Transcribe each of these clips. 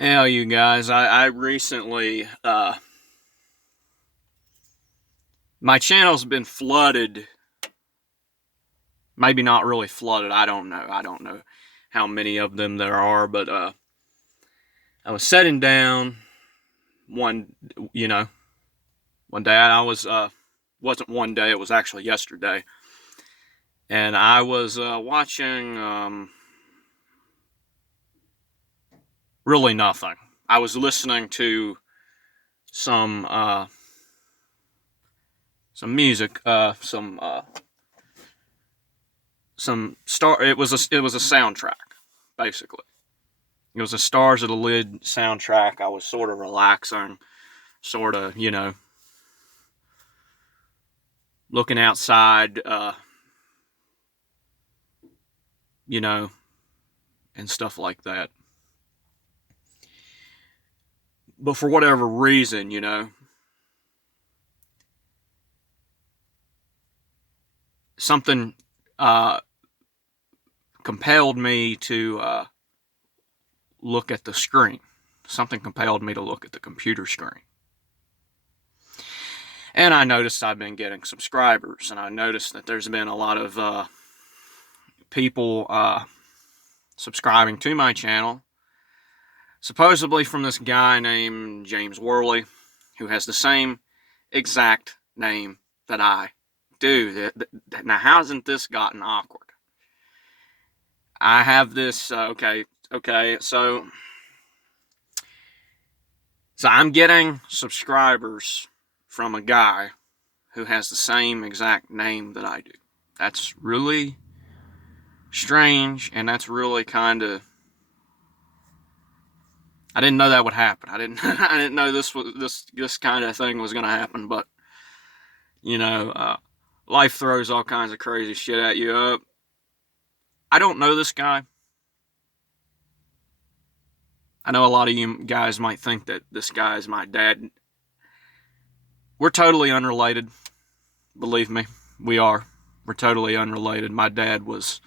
Hell, you guys, I recently, my channel's been flooded. Maybe not really flooded. I don't know. I don't know how many of them there are, but, I was sitting down one, you know, one day, and wasn't one day, it was actually yesterday. And I was, watching, really nothing. I was listening to some, some music, it was a soundtrack, basically. It was a Stars of the Lid soundtrack. I was sort of relaxing, sort of, looking outside, you know, and stuff like that. But for whatever reason, something compelled me to look at the screen. Something compelled me to look at the computer screen. And I noticed I've been getting subscribers, and I noticed that there's been a lot of people subscribing to my channel, supposedly from this guy named James Worley, who has the same exact name that I do. Now, hasn't this gotten awkward? I have this, okay, so I'm getting subscribers from a guy who has the same exact name that I do. That's really strange, and that's really kind of, I didn't know that would happen. I didn't I didn't know this kind of thing was going to happen, but you know, uh, life throws all kinds of crazy shit at you. I don't know this guy. I know a lot of you guys might think that this guy is my dad. We're totally unrelated. Believe me, we are. We're totally unrelated. My dad was,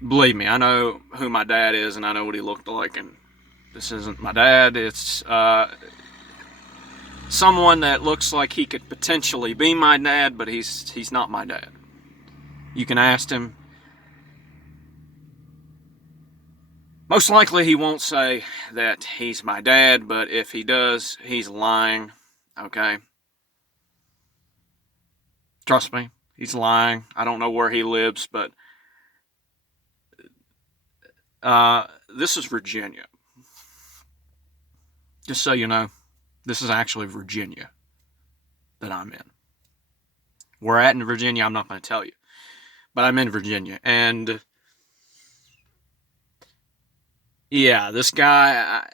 believe me, I know who my dad is, and I know what he looked like, and this isn't my dad. It's someone that looks like he could potentially be my dad, but he's not my dad. You can ask him. Most likely he won't say that he's my dad, but if he does, he's lying. Okay? Trust me, he's lying. I don't know where he lives, but this is Virginia. Just so you know, this is actually Virginia that I'm in. Where at in Virginia, I'm not going to tell you. But I'm in Virginia. And yeah, this guy,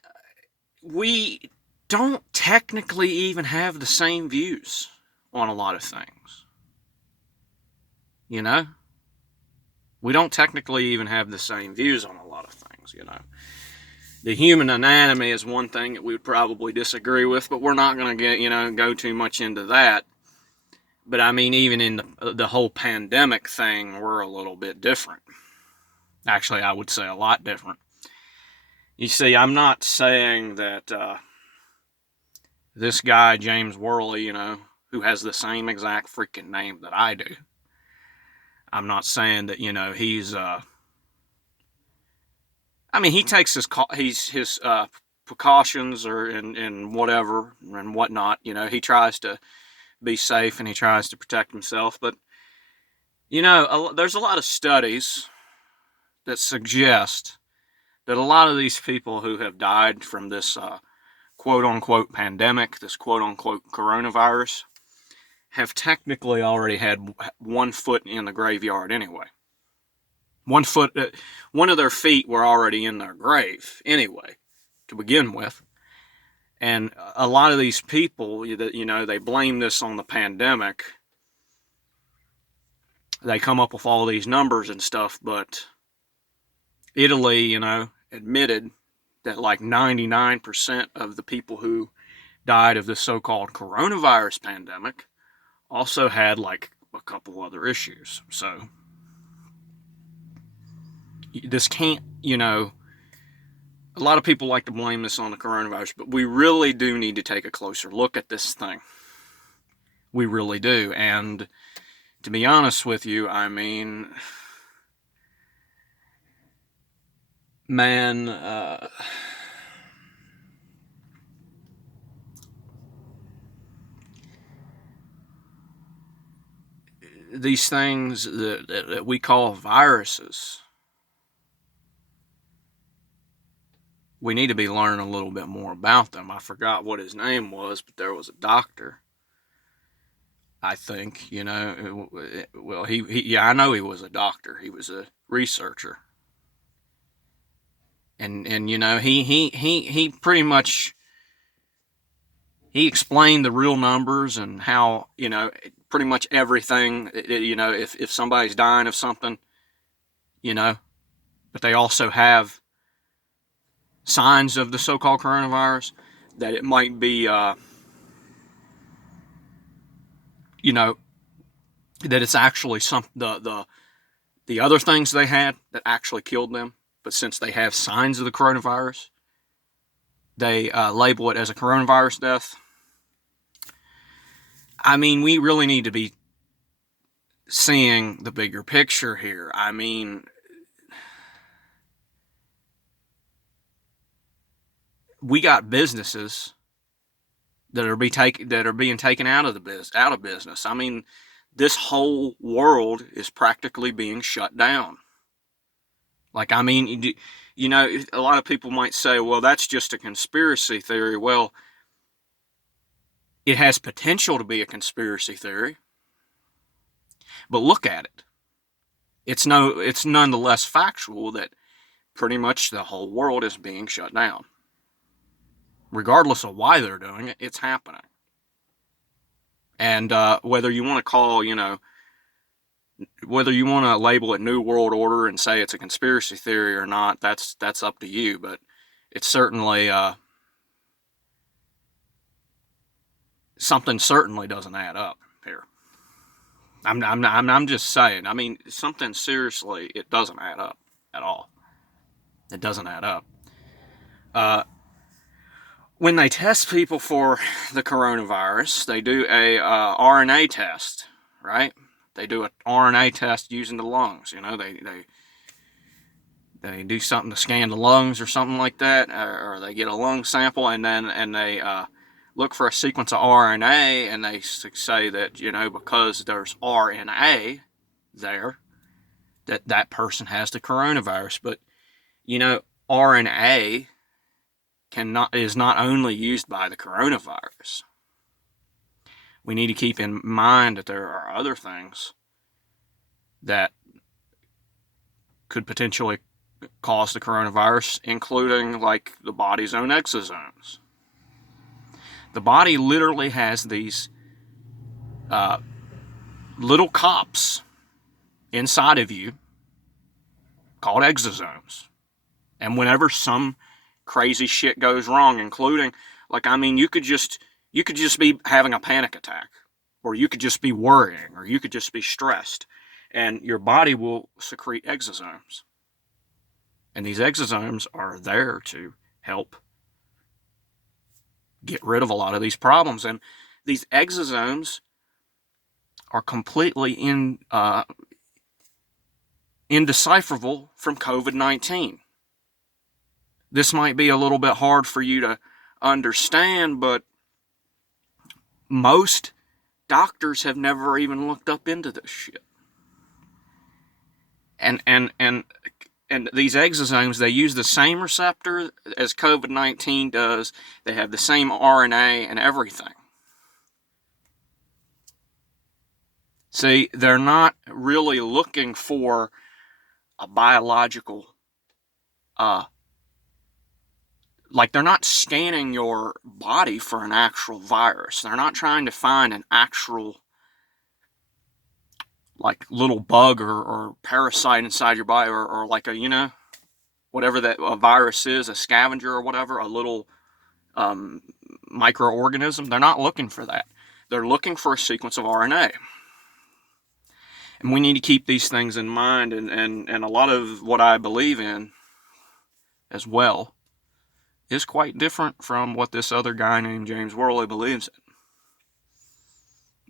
we don't technically even have the same views on a lot of things. You know? We don't technically even have the same views on a lot of things. The human anatomy is one thing that we would probably disagree with, but we're not going to go too much into that. But I mean, even in the whole pandemic thing, we're a little bit different. Actually, I would say a lot different. You see, I'm not saying that this guy, James Worley, who has the same exact freaking name that I do, I'm not saying that, he's, I mean, he takes his precautions or in whatever and whatnot. He tries to be safe and he tries to protect himself. But, there's a lot of studies that suggest that a lot of these people who have died from this quote unquote pandemic, this quote unquote coronavirus, have technically already had one foot in the graveyard anyway. One of their feet were already in their grave anyway, to begin with. And a lot of these people, they blame this on the pandemic. They come up with all these numbers and stuff, but Italy, admitted that like 99% of the people who died of the so-called coronavirus pandemic also had like a couple other issues. So this can't, a lot of people like to blame this on the coronavirus, but we really do need to take a closer look at this thing. We really do. And to be honest with you, I mean, man, these things that we call viruses, we need to be learning a little bit more about them. I forgot what his name was, but there was a doctor, I think, well, yeah, I know he was a doctor. He was a researcher. And he pretty much, he explained the real numbers and how, pretty much everything, if somebody's dying of something, you know, but they also have signs of the so-called coronavirus, that it might be, that it's actually the other things they had that actually killed them. But since they have signs of the coronavirus, they label it as a coronavirus death. I mean, we really need to be seeing the bigger picture here. I mean, we got businesses that are being taken out of business. I mean, this whole world is practically being shut down. Like, I mean, a lot of people might say, well, that's just a conspiracy theory. Well, it has potential to be a conspiracy theory, but look at it. It's nonetheless factual that pretty much the whole world is being shut down. Regardless of why they're doing it, it's happening. And whether you want to label it New World Order and say it's a conspiracy theory or not, that's up to you. But it's certainly something certainly doesn't add up here. I'm just saying. I mean, something seriously, it doesn't add up at all. It doesn't add up. When they test people for the coronavirus, they do a RNA test, right? They do an RNA test using the lungs. They do something to scan the lungs or something like that, or they get a lung sample and they look for a sequence of RNA, and they say that because there's RNA there, that person has the coronavirus. But RNA is not only used by the coronavirus. We need to keep in mind that there are other things that could potentially cause the coronavirus, including like the body's own exosomes. The body literally has these little cops inside of you called exosomes. And whenever some crazy shit goes wrong, including, like, I mean, you could just be having a panic attack, or you could just be worrying, or you could just be stressed, and your body will secrete exosomes. And these exosomes are there to help get rid of a lot of these problems. And these exosomes are completely indecipherable from COVID-19. This might be a little bit hard for you to understand, but most doctors have never even looked up into this shit. And these exosomes, they use the same receptor as COVID-19 does. They have the same RNA and everything. See, they're not really looking for a biological, like, they're not scanning your body for an actual virus. They're not trying to find an actual, like, little bug or parasite inside your body, or like a, whatever that a virus is, a scavenger or whatever, a little microorganism. They're not looking for that. They're looking for a sequence of RNA. And we need to keep these things in mind, and a lot of what I believe in as well is quite different from what this other guy named James Worley believes in.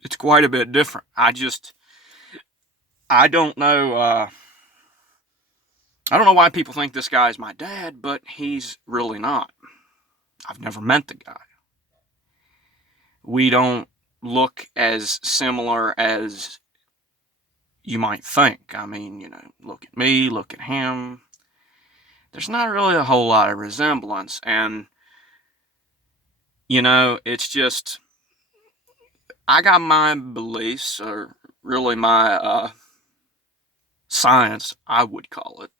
It's quite a bit different. I don't know, I don't know why people think this guy is my dad, but he's really not. I've never met the guy. We don't look as similar as you might think. I mean, look at me, look at him. There's not really a whole lot of resemblance, and, it's just, I got my beliefs, or really my science, I would call it,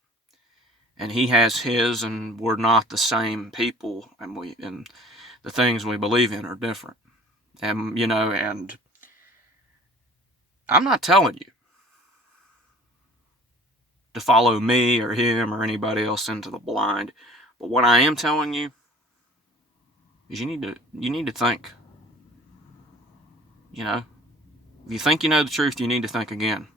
and he has his, and we're not the same people, and the things we believe in are different. And I'm not telling you to follow me or him or anybody else into the blind, but what I am telling you is you need to think. If you think you know the truth, you need to think again.